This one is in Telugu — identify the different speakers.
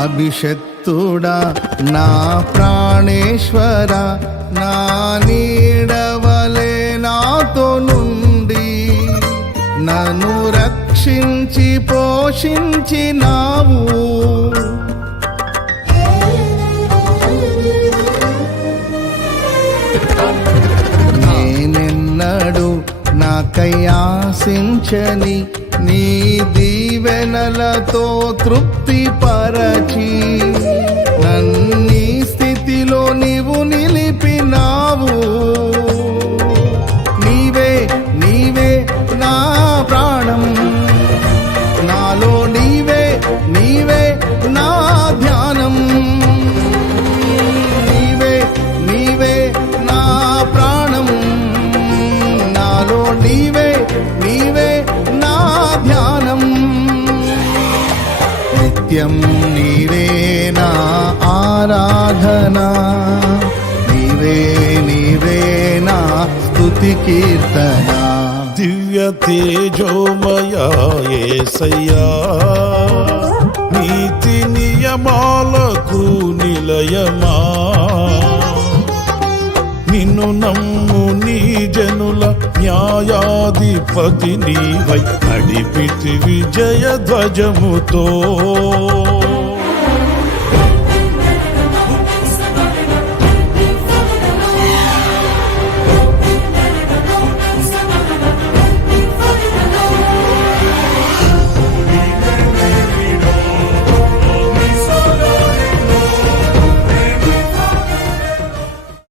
Speaker 1: అభిషత్తుడా నా ప్రాణేశ్వర నా నీడవలే నాతో నుండి. నన్ను రక్షించి పోషించినావు నాకై ఆశించని నీ దీవెనలతో తృప్తి పరచి నిత్యం నీవే నా ఆరాధన. నీవే నీవే నా స్తుతి కీర్తన.
Speaker 2: దివ్య తేజోమయాసయ్యా నీతి నియమా నిన్ను నమ్ము నీ జనుల న్యాయాధిపతి నీవై. నడిపితి విజయ ధ్వజముతో